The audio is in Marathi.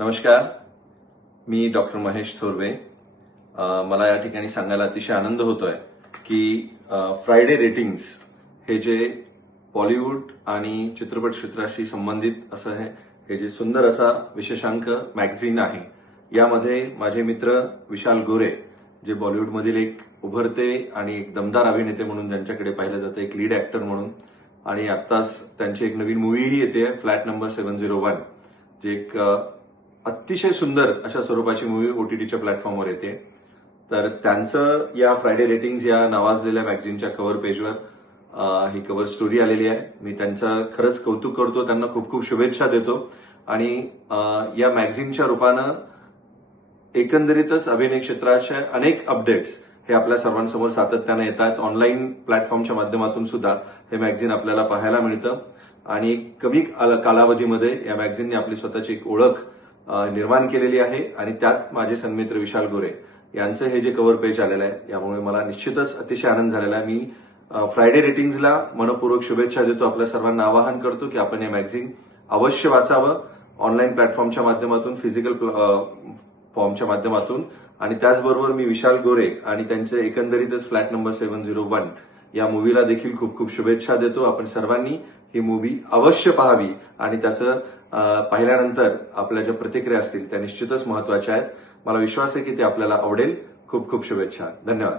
नमस्कार, मी डॉक्टर महेश थोरवे. मला या ठिकाणी सांगायला अतिशय आनंद होतोय की फ्रायडे रेटिंग्स हे जे बॉलिवूड आणि चित्रपट क्षेत्राशी संबंधित असं हे जे सुंदर असा विशेषांक मॅगझिन आहे, यामध्ये माझे मित्र विशाल गोरे, जे बॉलिवूडमधील एक उभरते आणि एक दमदार अभिनेते म्हणून ज्यांच्याकडे पाहिलं जातं, एक लीड ऍक्टर म्हणून, आणि आत्ताच त्यांची एक नवीन मूव्हीही येते, फ्लॅट नंबर 701, जे एक अतिशय सुंदर अशा स्वरूपाची मूव्ही ओटीटीच्या प्लॅटफॉर्मवर येते. तर त्यांचं या फ्रायडे रेटिंग्स या नावाजलेल्या मॅगझिनच्या कव्हर पेजवर ही कव्हर स्टोरी आलेली आहे. मी त्यांचं खरंच कौतुक करतो, त्यांना खूप खूप शुभेच्छा देतो. आणि या मॅगझिनच्या रूपानं एकंदरीतच अभिनय क्षेत्राचे अनेक अपडेट्स हे आपल्या सर्वांसमोर सातत्याने येत आहेत. ऑनलाईन प्लॅटफॉर्मच्या माध्यमातून सुद्धा हे मॅगझिन आपल्याला पाहायला मिळतं आणि कमी कालावधीमध्ये या मॅगझिनने आपली स्वतःची एक ओळख निर्माण केलेली आहे. आणि त्यात माझे सन्मित्र विशाल गोरे यांचं हे जे कव्हर पेज आलेलं आहे, यामुळे मला निश्चितच अतिशय आनंद झालेला आहे. मी फ्रायडे रेटिंग्सला मनपूर्वक शुभेच्छा देतो. आपल्या सर्वांना आवाहन करतो की आपण हे मॅगझिन अवश्य वाचावं, ऑनलाईन प्लॅटफॉर्मच्या माध्यमातून, फिजिकल फॉर्मच्या माध्यमातून. आणि त्याचबरोबर मी विशाल गोरे आणि त्यांचे एकंदरीतच फ्लॅट नंबर 701 या मूव्हीला देखील खूप खूप शुभेच्छा देतो. आपण सर्वांनी ही मूव्ही अवश्य पाहावी आणि त्याचं पाहिल्यानंतर आपल्या ज्या प्रतिक्रिया असतील त्या निश्चितच महत्वाच्या आहेत. मला विश्वास आहे की ते आपल्याला आवडेल. खूप खूप शुभेच्छा. धन्यवाद.